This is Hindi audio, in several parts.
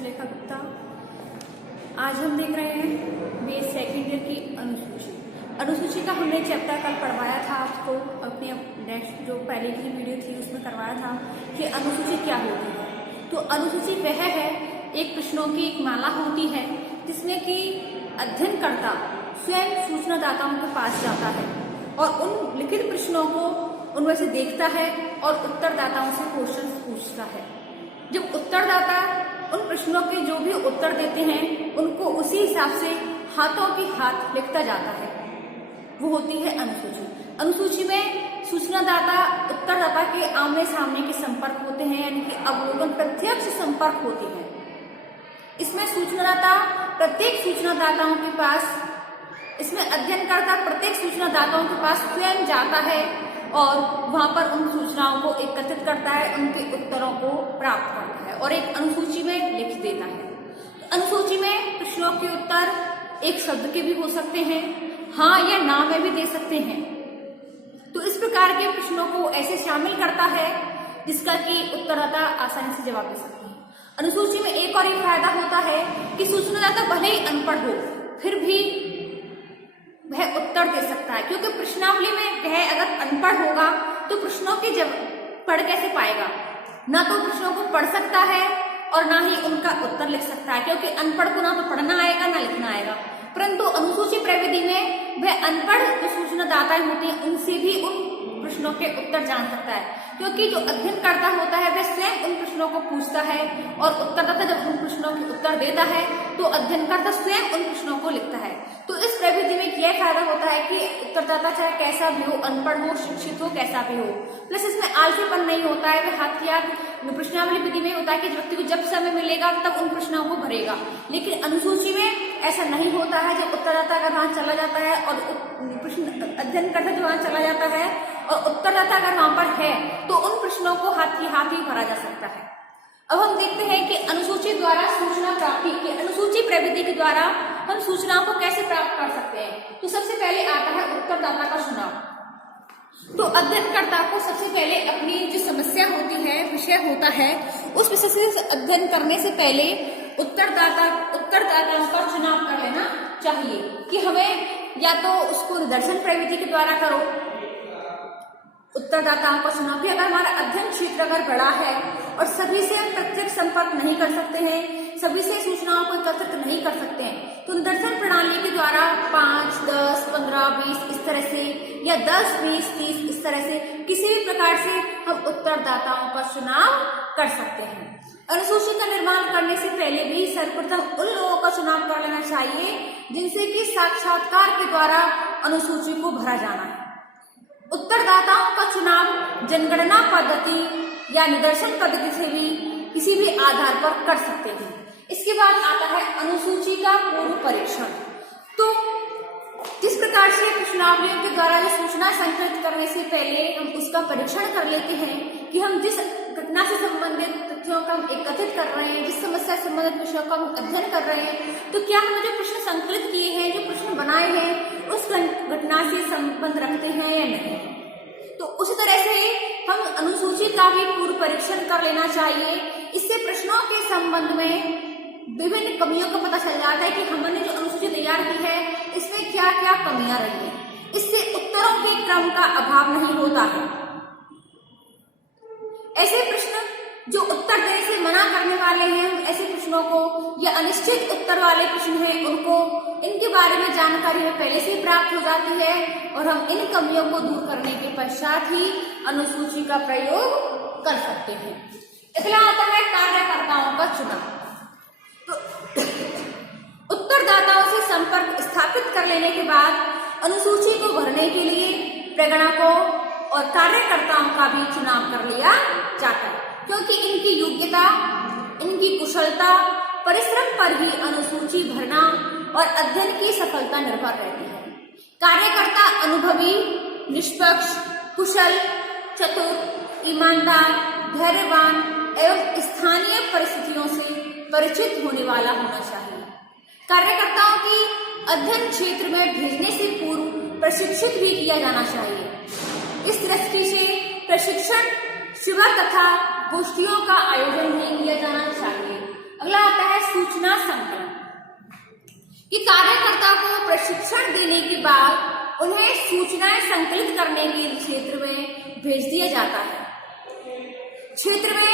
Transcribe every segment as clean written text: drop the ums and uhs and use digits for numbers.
सुलेखा गुप्ता। आज हम देख रहे हैं बीए सेकेंड ईयर की अनुसूची। अनुसूची का हमने चैप्टर कल पढ़वाया था आपको, अपने नेक्स्ट जो पहले की वीडियो थी उसमें करवाया था कि अनुसूची क्या होती है। तो अनुसूची वह है, एक प्रश्नों की एक माला होती है जिसमें कि अध्ययनकर्ता स्वयं सूचनादाताओं के पास जाता है और उन लिखित प्रश्नों को उनमें से देखता है और उत्तरदाताओं से क्वेश्चन पूछता है। जब उत्तरदाता उन प्रश्नों के जो भी उत्तर देते हैं उनको उसी हिसाब से हाथों की हाथ लिखता जाता है, वो होती है अनुसूची। अनुसूची में सूचनादाता उत्तरदाता के आमने सामने के संपर्क होते हैं, यानी कि अवलोकन प्रत्यक्ष संपर्क होते हैं। इसमें सूचनादाता प्रत्येक सूचनादाताओं के पास, इसमें अध्ययनकर्ता प्रत्येक सूचनादाताओं के पास स्वयं जाता है और वहां पर उन सूचनाओं को एकत्रित करता है, उनके उत्तरों को प्राप्त करता है और एक अनुसूची में लिख देता है। अनुसूची में प्रश्नों के उत्तर एक शब्द के भी हो सकते हैं, हाँ या ना में भी दे सकते हैं। तो इस प्रकार के प्रश्नों को ऐसे शामिल करता है जिसका कि उत्तरदाता आसानी से जवाब दे सकते हैं। अनुसूची में एक और ये फायदा होता है कि सूचनादाता भले ही अनपढ़ हो फिर भी वह उत्तर दे सकता है, क्योंकि प्रश्नावली में वह अगर अनपढ़ होगा तो प्रश्नों के पढ़ कैसे पाएगा। ना तो प्रश्नों को पढ़ सकता है और ना ही उनका उत्तर लिख सकता है, क्योंकि अनपढ़ को ना तो पढ़ना आएगा ना लिखना आएगा। परंतु अनुसूची प्रविधि में वह अनपढ़ जो सूचनादाता होते हैं उनसे भी उन प्रश्नों के उत्तर जान सकता है, क्योंकि जो अध्ययनकर्ता होता है वह स्वयं उन प्रश्नों को पूछता है और उत्तरदाता जब उन प्रश्नों के उत्तर देता है तो अध्ययनकर्ता स्वयं उन प्रश्नों को लिखता है। तो इस प्रविधि में यह फायदा होता है कि उत्तरदाता चाहे कैसा भी हो, अनपढ़ हो, शिक्षित हो, कैसा भी हो, प्लस इसमें आलसीपन नहीं होता है। वह हाथ या प्रश्नावली विधि में होता है कि व्यक्ति को जब समय मिलेगा तब उन प्रश्नों को भरेगा, लेकिन अनुसूची में ऐसा नहीं होता है। जब उत्तरदाता अगर वहां चला जाता है और प्रश्न अध्ययनकर्ता जो वहां चला जाता है और उत्तरदाता अगर वहां पर है तो उन प्रश्नों को हाथ ही भरा जा सकता है। अब हम देखते हैं कि अनुसूची द्वारा सूचना प्राप्ति की, अनुसूची प्रविधि के द्वारा हम सूचनाओं को कैसे प्राप्त कर सकते हैं। तो सबसे पहले आता है उत्तरदाता का चुनाव। तो अध्ययनकर्ता को सबसे पहले अपनी जो समस्या होती है, विषय होता है, उस विषय से अध्ययन करने से पहले उत्तरदाताओं का चुनाव कर लेना चाहिए कि हमें या तो उसको निदर्शन प्रविधि के द्वारा करो उत्तरदाताओं का चुनाव, कि अगर हमारा अध्ययन क्षेत्र अगर बड़ा है और सभी से हम प्रत्यक्ष संपर्क नहीं कर सकते हैं, सभी से सूचनाओं को एकत्रित नहीं कर सकते हैं, तो निदर्शन प्रणाली के द्वारा 5, 10, 15, 20 इस तरह से या 10, 20, 30 इस तरह से किसी भी प्रकार से हम उत्तरदाताओं का चुनाव कर सकते हैं। अनुसूची का निर्माण करने से पहले भी सर्वप्रथम उन लोगों का चुनाव कर लेना चाहिए जिनसे कि साक्षात्कार के द्वारा अनुसूची को भरा जाना है। उत्तरदाताओं का चुनाव जनगणना पद्धति या निदर्शन पद्धति से भी किसी भी आधार पर कर सकते हैं। इसके बाद आता है अनुसूची का पूर्व परीक्षण। तो जिस प्रकार से प्रश्नावलियों के द्वारा जो सूचना संकलित करने से पहले हम उसका परीक्षण कर लेते हैं कि हम जिस घटना से संबंधित तथ्यों का हम एकत्रित कर रहे हैं, जिस समस्या से संबंधित विषयों का हम अध्ययन कर रहे हैं, तो क्या हम जो प्रश्न संकलित किए हैं, जो प्रश्न बनाए हैं, उस घटना से संबंध रखते हैं या नहीं। तो उसी तरह से हम अनुसूची का भी पूर्व परीक्षण कर लेना चाहिए। इससे प्रश्नों के संबंध में विभिन्न कमियों का पता चल जाता है कि हमने जो अनुसूची तैयार की है इसमें क्या क्या कमियां रही हैं। इससे उत्तरों के क्रम का अभाव नहीं होता है। ऐसे प्रश्न जो उत्तर देने से मना करने वाले हैं, ऐसे प्रश्नों को या अनिश्चित उत्तर वाले प्रश्न हैं उनको, इनके बारे में जानकारी हमें पहले से प्राप्त हो जाती है और हम इन कमियों को दूर करने के पश्चात ही अनुसूची का प्रयोग कर सकते हैं। अगला आता है कार्यकर्ताओं का चुनाव। तो उत्तरदाताओं से संपर्क स्थापित कर लेने के बाद अनुसूची को भरने के लिए प्रगणकों और कार्यकर्ताओं का भी चुनाव कर लिया जाता है, क्योंकि इनकी योग्यता, इनकी कुशलता, परिश्रम पर ही अनुसूची भरना और अध्ययन की सफलता निर्भर रहती है। कार्यकर्ता अनुभवी, निष्पक्ष, कुशल, चतुर, ईमानदार, धैर्यवान एवं स्थानीय परिस्थितियों से परिचित होने वाला होना चाहिए। कार्यकर्ताओं की अध्ययन क्षेत्र में भेजने से पूर्व प्रशिक्षित भी किया जाना चाहिए। इस दृष्टि से प्रशिक्षण शिविर तथा गोष्ठियों का आयोजन भी किया जाना चाहिए। अगला आता है सूचना संकलन, कि कार्यकर्ता को प्रशिक्षण देने के बाद उन्हें सूचनाएं संकलित करने के क्षेत्र में भेज दिया जाता है। क्षेत्र में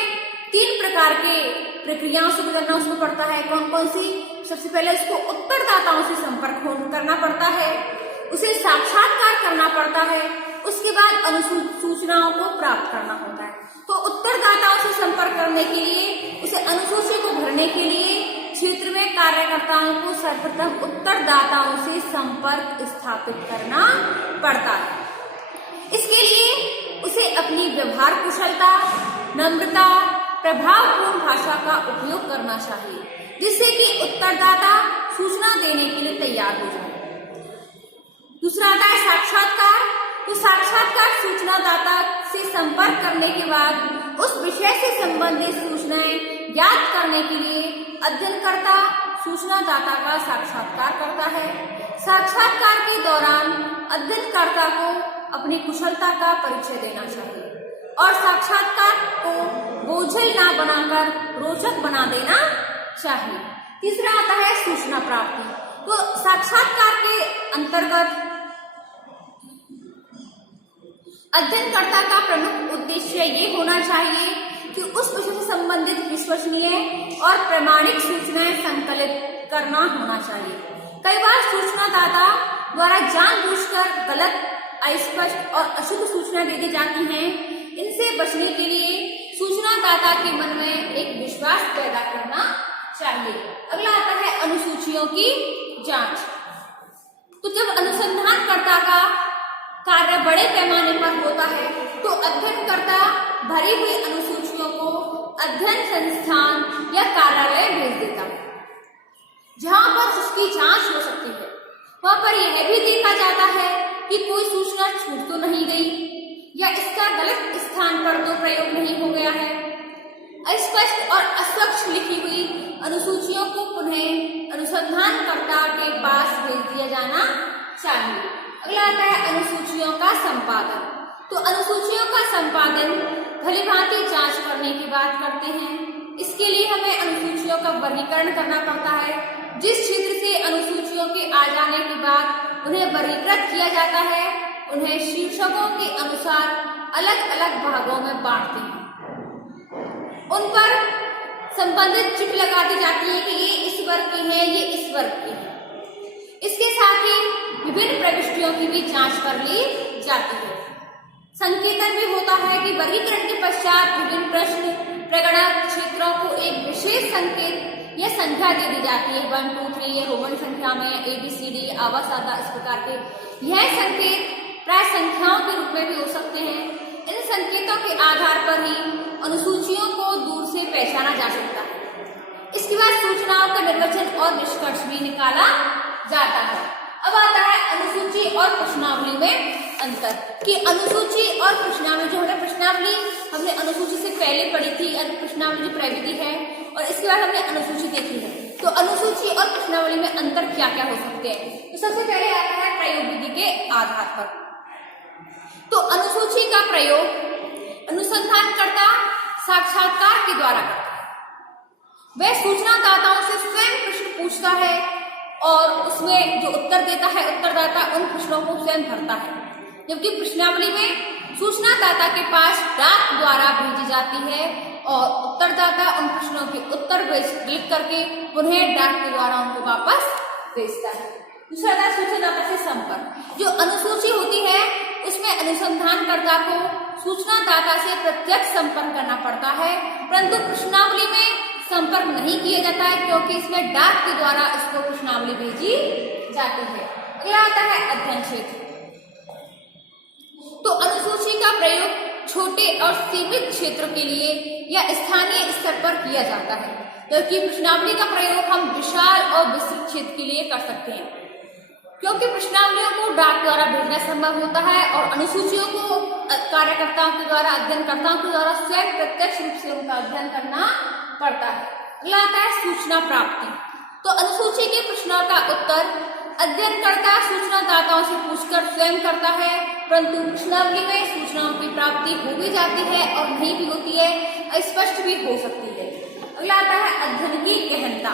3 प्रकार के प्रक्रियाओं से गुजरना उसको पड़ता है। कौन कौन सी? सबसे पहले उसको उत्तरदाताओं से संपर्क करना पड़ता है, उसे साक्षात्कार करना पड़ता है, उसके बाद अनुसूचनाओं को प्राप्त करना होता है। तो उत्तरदाताओं से संपर्क करने के लिए, उसे अनुसूची को भरने के लिए क्षेत्र में कार्यकर्ताओं को सर्वप्रथम उत्तरदाताओं से संपर्क स्थापित करना पड़ता है। इसके लिए उसे अपनी व्यवहार कुशलता, नम्रता, प्रभावपूर्ण भाषा का उपयोग करना चाहिए, जिससे कि उत्तरदाता सूचना देने के लिए तैयार हो जाए। दूसरा आता है साक्षात्कार। तो साक्षात्कार सूचनादाता से संपर्क करने के बाद उस विषय से संबंधित सूचनाएं ज्ञात करने के लिए अध्ययनकर्ता सूचनादाता का साक्षात्कार करता है। साक्षात्कार के दौरान अध्ययनकर्ता को अपनी कुशलता का परिचय देना चाहिए और साक्षात्कार को बोझिल ना बनाकर रोचक बना देना चाहिए। तीसरा आता है सूचना प्राप्ति। तो साक्षात्कार के अंतर्गत अध्ययनकर्ता का प्रमुख उद्देश्य ये होना चाहिए कि उस विषय से संबंधित विश्वसनीय और प्रामाणिक सूचनाएं संकलित करना होना चाहिए। कई बार सूचनादाता द्वारा जानबूझकर गलत, अस्पष्ट और अशुद्ध सूचना दे दी जाती हैं। इनसे बचने के लिए सूचनादाता के मन में एक विश्वास पैदा करना चाहिए। अगला आता है अनुसूचियों की जांच। तो जब अनुसंधानकर्ता का कार्य बड़े पैमाने पर होता है तो अध्ययनकर्ता भरी हुई अनुसूचियों को अध्ययन संस्थान या कार्यालय भेज देता है, जहां पर उसकी जांच हो सकती है। वहां पर यह भी देखा जाता है कि कोई सूचना छूट तो नहीं गई या इसका गलत स्थान पर तो प्रयोग नहीं हो गया है। अस्पष्ट और अस्वच्छ लिखी हुई अनुसूचियों को पुनः अनुसंधानकर्ता के पास भेज दिया जाना चाहिए। अगला आता है अनुसूचियों का संपादन। तो अनुसूचियों का संपादन भली भांति जांच करने की बात करते हैं। इसके लिए हमें अनुसूचियों का वर्गीकरण करना पड़ता है। जिस क्षेत्र से अनुसूचियों के आ जाने के बाद उन्हें वर्गीकृत किया जाता है, उन्हें शीर्षकों के अनुसार अलग अलग भागों में बांटते हैं। उन पर संबंधित चिट लगा दी जाती है कि ये इस वर्ग के हैं, ये इस वर्ग के हैं। इसके साथ ही विभिन्न प्रविष्टियों की भी जांच कर ली जाती है। संकेतन भी होता है कि वर्गीकरण के पश्चात विभिन्न प्रश्न प्रगणक क्षेत्रों को एक विशेष संकेत या संख्या दे दी जाती है। 1, 2, 3 ये रोमन संख्या में, ABCD आवास आदा इस प्रकार के यह संकेत प्राय संख्याओं के रूप में भी हो सकते हैं। इन संकेतों के आधार पर ही अनुसूचियों को दूर से पहचाना जा सकता है। इसके बाद सूचनाओं का निर्वचन और निष्कर्ष भी निकाला जाता है। अब आता है अनुसूची और प्रश्नावली में अंतर, कि अनुसूची और प्रश्नावली। जो हमने अनुसूची से पहले पढ़ी थी, प्रश्नावली जो प्रविधि है, और इसके बाद हमने अनुसूची देखी है। तो अनुसूची और प्रश्नावली में अंतर क्या क्या हो सकते हैं? तो सबसे पहले आता है प्रयोग विधि के आधार पर। तो अनुसूची का प्रयोग अनुसंधानकर्ता साक्षात्कार के द्वारा करता है। वह सूचनादाताओं से स्वयं प्रश्न पूछता है और उसमें जो उत्तर देता है उत्तरदाता उन प्रश्नों को स्वयं भरता है। जबकि प्रश्नावली में सूचनादाता के पास डाक द्वारा भेजी जाती है और उत्तरदाता उन प्रश्नों के उत्तर लिख करके पुनः डाक के द्वारा उनको वापस भेजता है। दूसरा आता है सूचनादाता से संपर्क। जो अनुसूची होती है उसमें अनुसंधानकर्ता को सूचनादाता से प्रत्यक्ष संपर्क करना पड़ता है, परंतु प्रश्नावली में संपर्क नहीं किया जाता है क्योंकि इसमें डाक के द्वारा इसको प्रश्नावली भेजी जाती है। अगला आता है अध्ययन क्षेत्र। तो अनुसूची का प्रयोग छोटे और सीमित क्षेत्र के लिए या स्थानीय स्तर पर किया जाता है, जबकि प्रश्नावली का प्रयोग हम विशाल और विस्तृत क्षेत्र के लिए कर सकते हैं, क्योंकि प्रश्नावलियों को डाक द्वारा भेजना संभव होता है और अनुसूचियों को कार्यकर्ताओं के द्वारा, अध्ययनकर्ताओं के द्वारा स्वयं प्रत्यक्ष रूप से उनका अध्ययन करना पड़ता है। अगला आता है सूचना प्राप्ति। तो अनुसूची के प्रश्नों का उत्तर अध्ययनकर्ता सूचनादाताओं से पूछकर स्वयं करता है, परंतु प्रश्नावली में सूचनाओं की प्राप्ति हो भी जाती है और नहीं भी होती है, अस्पष्ट भी हो सकती है। अगला आता है अध्ययन की गहनता।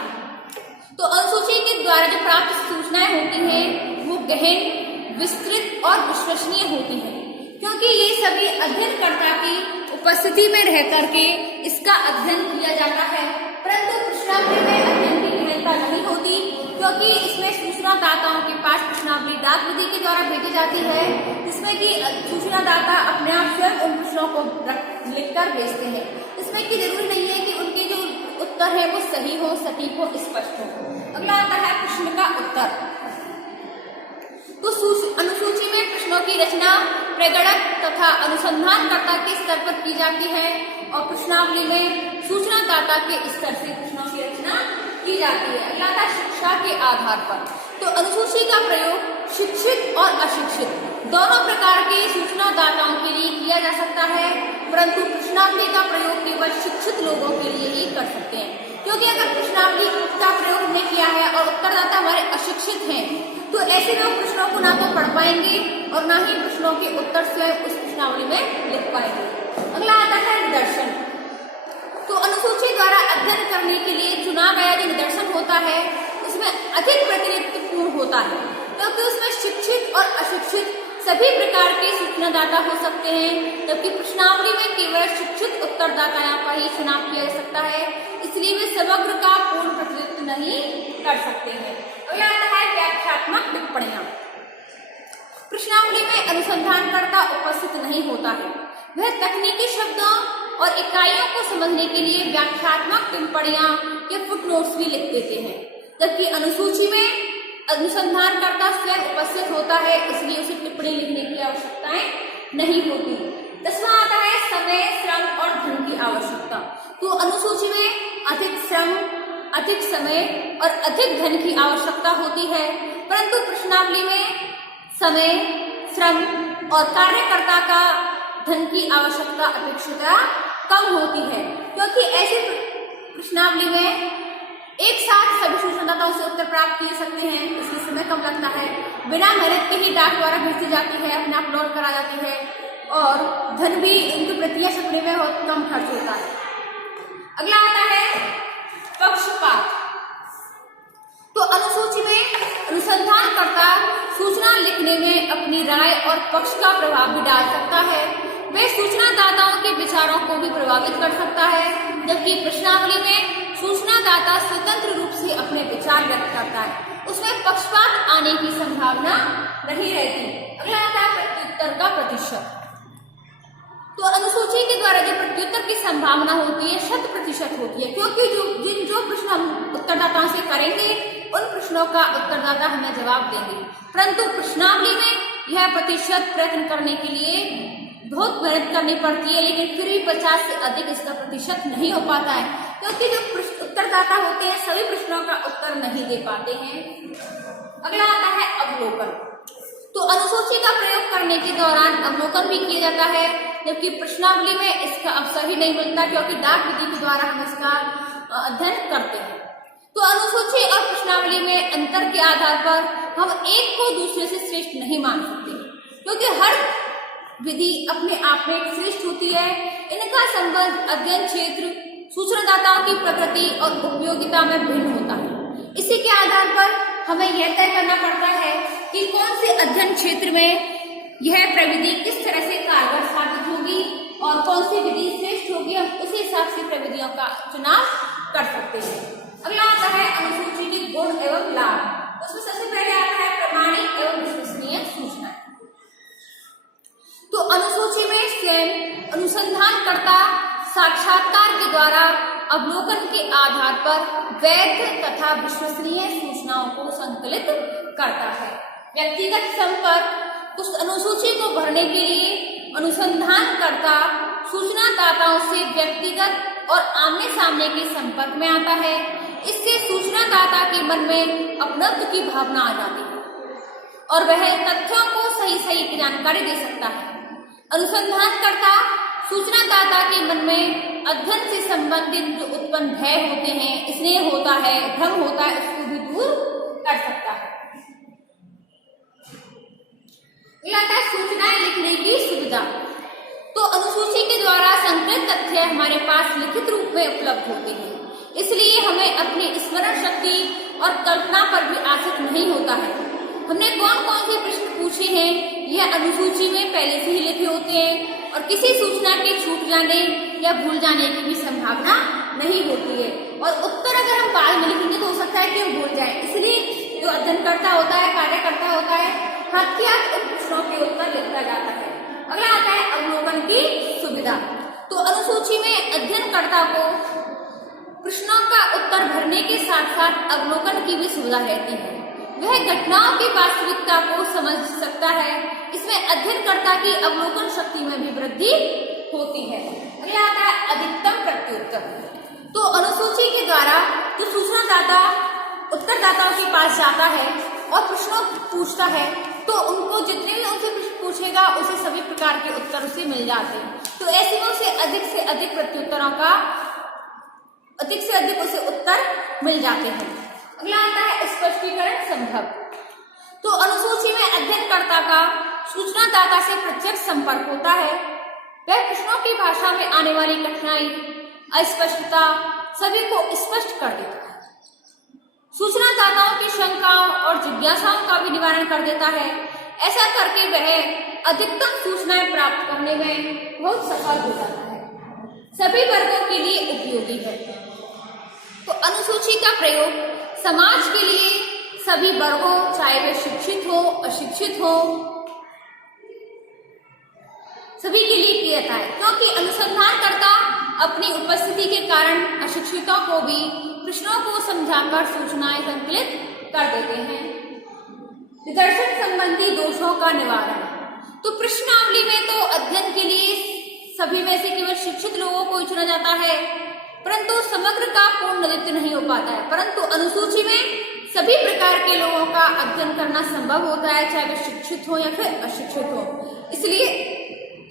तो अनुसूची के द्वारा जो प्राप्त सूचनाएं होती हैं वो गहन, विस्तृत और विश्वसनीय होती हैं, क्योंकि ये सभी अध्ययनकर्ता की उपस्थिति में रह करके इसका अध्ययन किया जाता है। परंतु प्रश्नावली में अध्ययन की गहनता नहीं होती, क्योंकि इसमें सूचनादाताओं के पास प्रश्नावली डाक विधि के द्वारा भेजी जाती है, जिसमें कि सूचनादाता अपने आप स्वयं उन प्रश्नों को लिखकर भेजते हैं। इसमें की जरूरी नहीं है कि उनके जो उत्तर है वो सही हो, सटीक हो, स्पष्ट हो। अगला आता है प्रश्न का उत्तर। तो अनुसूची में प्रश्नों की रचना प्रगणक तथा अनुसंधानकर्ता के स्तर पर की जाती है और प्रश्नावली में सूचनादाता के स्तर से प्रश्नों की रचना की जाती है। अगला आता है शिक्षा के आधार पर। तो अनुसूची का प्रयोग शिक्षित और अशिक्षित दोनों प्रकार के सूचनादाताओं के लिए किया जा सकता है, परंतु प्रश्नावली का प्रयोग केवल शिक्षित लोगों के लिए ही कर सकते हैं, क्योंकि अगर प्रश्नावली का प्रयोग हमने किया है और उत्तरदाता हमारे अशिक्षित हैं तो ऐसे लोग प्रश्नों को ना तो पढ़ पाएंगे और ना ही प्रश्नों के उत्तर स्वयं उस प्रश्नावली में लिख पाएंगे। अगला आता है निदर्शन। तो अनुसूची द्वारा अध्ययन करने के लिए चुना गया जो निदर्शन होता है उसमें अधिक प्रतिनिधित्वपूर्ण होता है, क्योंकि उसमें शिक्षित और अशिक्षित सभी प्रकार के सूचनादाता हो सकते हैं, जबकि प्रश्नावली में केवल शिक्षित उत्तरदाताओं का ही चुनाव किया जा सकता है, इसलिए वे समग्र का पूर्ण प्रतिनिधित्व नहीं कर सकते हैं। अगला आता है व्याख्यात्मक टिप्पणियां। प्रश्नावली में अनुसंधानकर्ता उपस्थित नहीं होता है, वह तकनीकी शब्दों और इकाइयों को समझने के लिए व्याख्यात्मक टिप्पणियां या फुटनोट्स भी लिख देते हैं, जबकि अनुसूची में अनुसंधानकर्ता स्वयं उपस्थित होता है, इसलिए उसे टिप्पणी लिखने की आवश्यकताएं नहीं होती। 10वां आता है समय, श्रम और धन की आवश्यकता। तो अनुसूची में अधिक श्रम, अधिक समय और अधिक धन की आवश्यकता होती है, परंतु प्रश्नावली में समय, श्रम और कार्यकर्ता का धन की आवश्यकता अपेक्षितः कम होती है, क्योंकि ऐसी प्रश्नावली में एक साथ सभी सूचनादाताओं से उत्तर प्राप्त किए सकते हैं, इसमें समय कम लगता है, बिना मेहनत के ही डाक द्वारा भेजी जाती है, अपने अपलोड करा जाती है और धन भी इनकी प्रतियां छपने में बहुत कम खर्च होता है। अगला आता है पक्षपात। तो अनुसूची में अनुसंधानकर्ता सूचना लिखने में अपनी राय और पक्ष का प्रभाव भी डाल सकता है, वह सूचनादाताओं के विचारों को भी प्रभावित कर सकता है, जबकि प्रश्नावली में सूचनादाता स्वतंत्र रूप से अपने विचार व्यक्त करता है, उसमें पक्षपात आने की संभावना नहीं रहती। अगला आता है प्रत्युत्तर का प्रतिशत। तो अनुसूची के द्वारा जो प्रत्युत्तर की संभावना होती है 100% होती है, क्योंकि जो प्रश्न हम उत्तरदाताओं से करेंगे उन प्रश्नों का उत्तरदाता हमें जवाब देंगे, परंतु प्रश्नावली में यह प्रतिशत प्रयत्न करने के लिए बहुत मेहनत करनी पड़ती है, लेकिन फिर भी 50 से अधिक इसका प्रतिशत नहीं हो पाता है, क्योंकि जो उत्तरदाता होते हैं सभी प्रश्नों का उत्तर नहीं दे पाते हैं। अगला आता है अवलोकन। तो अनुसूची का प्रयोग करने के दौरान अवलोकन भी किया जाता है, जबकि प्रश्नावली में इसका अवसर ही नहीं मिलता, क्योंकि डाक विधि के द्वारा हम इसका अध्ययन करते हैं। तो अनुसूची और प्रश्नावली में अंतर के आधार पर हम एक को दूसरे से श्रेष्ठ नहीं मान सकते, क्योंकि हर विधि अपने आप में एक श्रेष्ठ होती है। इनका संबंध अध्ययन क्षेत्र, सूचनादाताओं की प्रकृति और उपयोगिता में भिन्न होता है। इसी के आधार पर हमें यह तय करना पड़ता है कि कौन से अध्ययन क्षेत्र में यह प्रविधि किस तरह से कारगर साबित होगी और कौन सी विधि श्रेष्ठ होगी, हम उसी हिसाब से प्रविधियों का चुनाव कर सकते हैं। अगला आता है अनुसूची के गुण एवं लाभ। उसमें सबसे पहले आता है प्रामाणिक एवं विश्वसनीय सूचना। तो अनुसूची में स्वयं अनुसंधानकर्ता साक्षात्कार के द्वारा अवलोकन के आधार पर वैध तथा विश्वसनीय सूचनाओं को संकलित करता है। व्यक्तिगत संपर्क। उस अनुसूची को भरने के लिए अनुसंधानकर्ता सूचनादाताओं से व्यक्तिगत और आमने सामने के संपर्क में आता है। इससे सूचनादाता के मन में अपनत्व की भावना आ जाती है और वह तथ्यों को सही जानकारी दे सकता है। अनुसंधानकर्ता सूचनादाता के मन में अध्ययन से संबंधित जो उत्पन्न भय होते हैं, स्नेह होता है, भ्रम होता है, उसको भी दूर कर सकता है। सूचनाएं लिखने की सुविधा। तो अनुसूची के द्वारा संकलित तथ्य हमारे पास लिखित रूप में उपलब्ध होते हैं। इसलिए हमें अपनी स्मरण शक्ति और कल्पना पर भी आश्रित नहीं होता है। हमने कौन कौन से प्रश्न पूछे हैं यह अनुसूची में पहले से ही लिखे होते हैं और किसी सूचना के छूट जाने या भूल जाने की भी संभावना नहीं होती है। और उत्तर अगर हम बाद में लिखेंगे तो हो सकता है कि हम भूल जाए, इसलिए जो अध्ययनकर्ता होता है, कार्यकर्ता होता है, हाथ की हाथ उन प्रश्नों के उत्तर लिखता जाता है। अगला आता है अवलोकन की सुविधा। तो अनुसूची में अध्ययनकर्ता को प्रश्नों का उत्तर भरने के साथ साथ अवलोकन की भी सुविधा रहती है। वह घटनाओं की वास्तविकता को समझ सकता है। इसमें अध्ययनकर्ता की अवलोकन शक्ति में भी वृद्धि होती है। अगला आता है अधिकतम प्रत्युत्तर। तो अनुसूची के द्वारा जो सूचनादाता उत्तरदाताओं के पास जाता है और प्रश्नों पूछता है तो उनको जितने भी उनसे प्रश्न पूछेगा उसे सभी प्रकार के उत्तर उसे मिल जाते हैं। तो ऐसे में उसे अधिक प्रत्युत्तरों का अधिक से अधिक उसे उत्तर मिल जाते हैं। अगला आता है स्पष्टीकरण संभव। तो अनुसूची में अध्ययनकर्ता का सूचनादाता से प्रत्यक्ष संपर्क होता है। वह प्रश्नों की भाषा में आने वाली कठिनाई, अस्पष्टता सभी को स्पष्ट कर देता है। सूचनादाताओं की शंकाओं और जिज्ञासाओं का भी निवारण कर देता है। ऐसा करके वह अधिकतम सूचनाएं प्राप्त करने में बहुत सफल हो जाता है। सभी वर्गों के लिए उपयोगी है। तो अनुसूची का प्रयोग समाज के लिए सभी वर्गों, चाहे वे शिक्षित हो अशिक्षित हो, सभी के लिए किया जाता है, क्योंकि अनुसंधानकर्ता अपनी उपस्थिति के कारण अशिक्षितों को भी प्रश्नों को समझाकर सूचनाएं संकलित कर देते हैं। निदर्शन संबंधी दोषों का निवारण। तो प्रश्नावली में तो अध्ययन के लिए सभी में से केवल शिक्षित लोगों को चुना जाता है, परंतु समग्र का पूर्ण नेतृत्व नहीं हो पाता है। परंतु अनुसूची में सभी प्रकार के लोगों का अध्ययन करना संभव होता है, चाहे वे शिक्षित हो या फिर अशिक्षित हो। इसलिए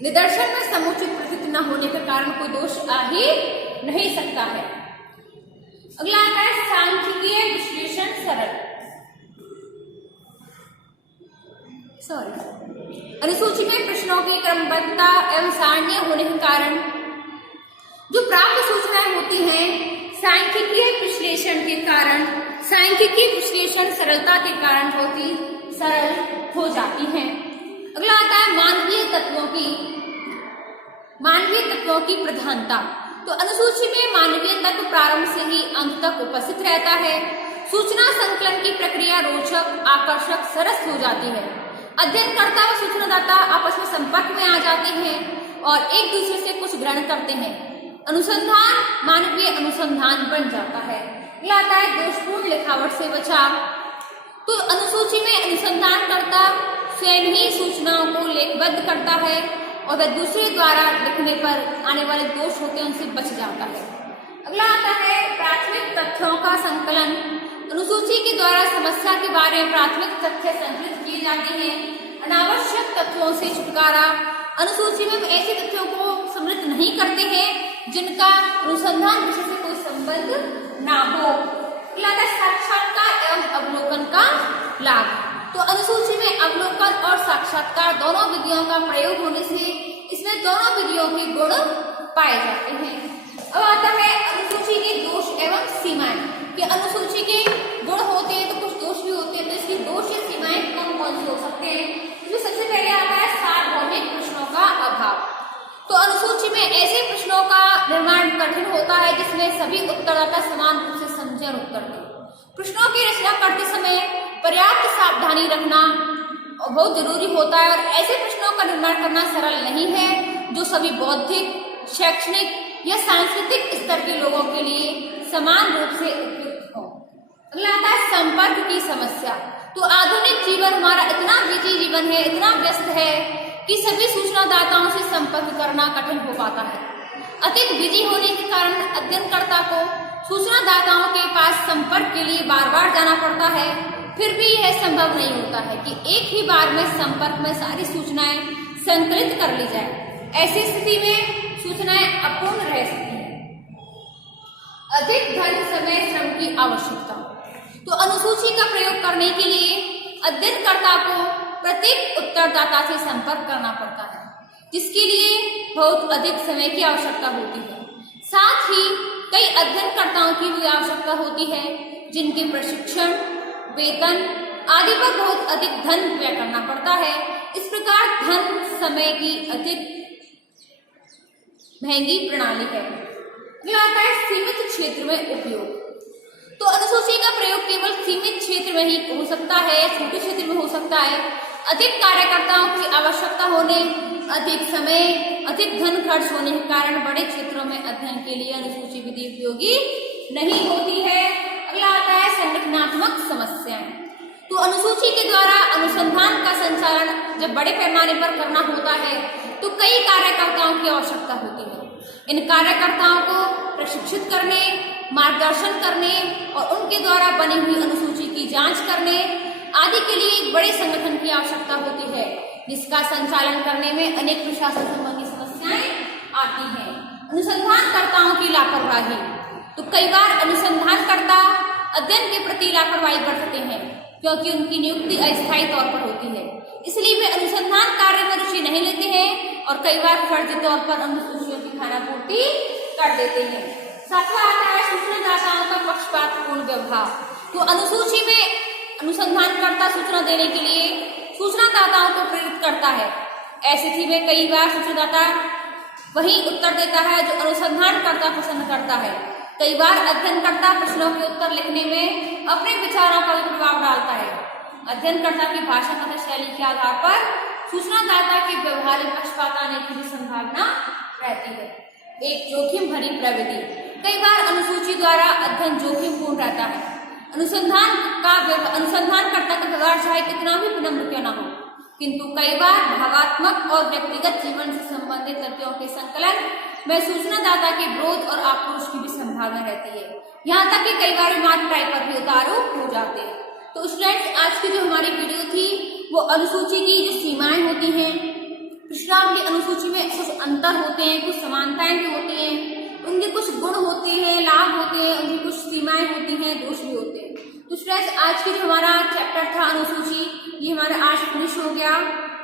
निदर्शन में समुचित प्रतीत न होने के कारण कोई दोष आ ही नहीं सकता है। अगला आता है सांख्यिकीय विश्लेषण सरल। अनुसूची में प्रश्नों की क्रमबद्धता एवं सारणी होने के कारण जो प्राप्त सूचनाएं होती हैं सांख्यिकीय विश्लेषण के कारण, सांख्यिकीय विश्लेषण सरलता के कारण बहुत ही सरल हो जाती हैं। अगला आता है मानवीय तत्वों की प्रधानता। तो अनुसूची में मानवीय तत्व प्रारंभ से ही अंत तक उपस्थित रहता है। सूचना संकलन की प्रक्रिया रोचक, आकर्षक, सरस हो जाती है। अध्ययनकर्ता और सूचनादाता आपस में संपर्क में आ जाते हैं और एक दूसरे से कुछ ग्रहण करते हैं। अनुसंधान मानवीय अनुसंधान बन जाता है। लाता है दोषपूर्ण लिखावट से बचाव। तो अनुसूची में अनुसंधानकर्ता स्वयं ही सूचनाओं को लेखबद्ध करता है और वह दूसरे द्वारा लिखने पर आने वाले दोष होते हैं उनसे बच जाता है। अगला आता है प्राथमिक तथ्यों का संकलन। अनुसूची के द्वारा समस्या के बारे में प्राथमिक तथ्य संकलित किए जाते हैं। अनावश्यक तथ्यों से छुटकारा। अनुसूची में ऐसे तथ्यों को सम्मिलित नहीं करते हैं जिनका अनुसंधान विषय से कोई संबंध ना हो। साक्षात्कार एवं अवलोकन का लाभ। तो अनुसूची में अवलोकन और साक्षात्कार दोनों विधियों का प्रयोग होने से इसमें दोनों विधियों के गुण पाए जाते हैं। अब आता है अनुसूची के दोष एवं सीमाएं। कि अनुसूची के गुण होते हैं तो कुछ दोष भी होते हैं, तो इसकी दोष या सीमाएं कौन कौन से हो सकते हैं। इसमें सबसे पहले आता है सार्वभौमिक प्रश्नों का अभाव। तो अनुसूची में ऐसे प्रश्नों का निर्माण कठिन होता है जिसमें सभी उत्तरदाता समान रूप से समझे और उत्तर दें। प्रश्नों की रचना करते समय पर्याप्त सावधानी रखना बहुत जरूरी होता है और ऐसे प्रश्नों का निर्माण करना सरल नहीं है जो सभी बौद्धिक, शैक्षणिक या सांस्कृतिक स्तर के लोगों के लिए समान रूप से उपयुक्त हो। अगला आता है संपर्क की समस्या। तो आधुनिक जीवन हमारा इतना बिजी जीवन है, इतना व्यस्त है कि सभी सूचनादाताओं से संपर्क करना कठिन हो पाता है। अधिक बिजी होने के कारण अध्ययनकर्ता को सूचनादाताओं के पास संपर्क के लिए बार बार जाना पड़ता है। फिर भी यह संभव नहीं होता है कि एक ही बार में संपर्क में सारी सूचनाएं संकलित कर ली जाए। ऐसी स्थिति में सूचनाएं अपूर्ण रह सकती हैं। अधिक धन, समय, श्रम की आवश्यकता। तो अनुसूची का प्रयोग करने के लिए अध्ययनकर्ता को प्रत्येक उत्तरदाता से संपर्क करना पड़ता है, जिसके लिए बहुत अधिक समय की आवश्यकता होती है। साथ ही कई अध्ययनकर्ताओं की भी आवश्यकता होती है, जिनके प्रशिक्षण, वेतन आदि पर बहुत अधिक धन व्यय करना पड़ता है। इस प्रकार धन समय की अधिक महंगी प्रणाली है। अगला आता है सीमित क्षेत्र में उपयोग। तो अनुसूची का प्रयोग केवल सीमित क्षेत्र में ही हो सकता है, छोटे क्षेत्र में हो सकता है। अधिक कार्यकर्ताओं की आवश्यकता होने, अधिक समय, अधिक धन खर्च होने के कारण बड़े क्षेत्रों में अध्ययन के लिए अनुसूची विधि उपयोगी नहीं होती है। अगला आता है संगठनात्मक समस्याएं। तो अनुसूची के द्वारा अनुसंधान का संचालन जब बड़े पैमाने पर करना होता है तो कई कार्यकर्ताओं की आवश्यकता होती है। इन कार्यकर्ताओं को प्रशिक्षित करने, मार्गदर्शन करने और उनके द्वारा बनी हुई अनुसूची की जांच करने आदि के लिए एक बड़े संगठन की आवश्यकता होती है, जिसका संचालन करने में अनेक प्रशासन संबंधी समस्याएं आती हैं। अनुसंधानकर्ताओं की लापरवाही। तो कई बार अनुसंधानकर्ता अध्ययन के प्रति लापरवाही बरतते हैं, क्योंकि उनकी नियुक्ति अस्थायी तौर पर होती है, इसलिए वे अनुसंधान कार्य में रुचि नहीं लेते हैं और कई बार फर्जी तौर पर अनुसूचियों की खानापूर्ति कर देते हैं। सातवां आता है सूचनादाताओं का पक्षपातपूर्ण व्यवहार। तो अनुसूची में अनुसंधानकर्ता सूचना देने के लिए सूचनादाताओं को प्रेरित करता है। ऐसी स्थिति में कई बार सूचनादाता वही उत्तर देता है जो अनुसंधानकर्ता पसंद करता है। कई बार अध्ययनकर्ता प्रश्नों के उत्तर लिखने में अपने विचारों का भी प्रभाव डालता है। अध्ययनकर्ता की भाषा तथा शैली के आधार पर सूचनादाता के व्यवहारिक पक्षपात आने की भी संभावना रहती है। एक जोखिम भरी प्रविधि। कई बार अनुसूची द्वारा अध्ययन जोखिमपूर्ण रहता है। अनुसंधानकर्ता का व्यवहार चाहे कितना भी विनम्र क्यों न हो, किंतु कई बार भावात्मक और व्यक्तिगत जीवन से संबंधित तथ्यों के संकलन में सूचनादाता के विरोध और आक्रोश की भी संभावना रहती है। यहाँ तक कि कई बार मार्क टाइप पर भी उतारू हो जाते हैं। तो स्टूडेंट्स, आज की जो हमारी वीडियो थी वो अनुसूची की जो सीमाएं होती हैं, प्रश्नावली अनुसूची में कुछ अंतर होते हैं, कुछ समानताएं भी होती हैं, उनके कुछ गुण होते हैं, लाभ होते हैं, उनकी कुछ सीमाएं होती हैं, दोष भी होते हैं। तो स्टूडेंट्स, आज की जो हमारा चैप्टर था अनुसूची, ये हमारा आज फिनिश हो गया।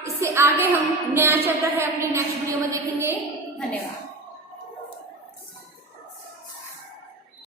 इससे आगे हम नया चैप्टर है अपनी नेक्स्ट वीडियो में देखेंगे। धन्यवाद।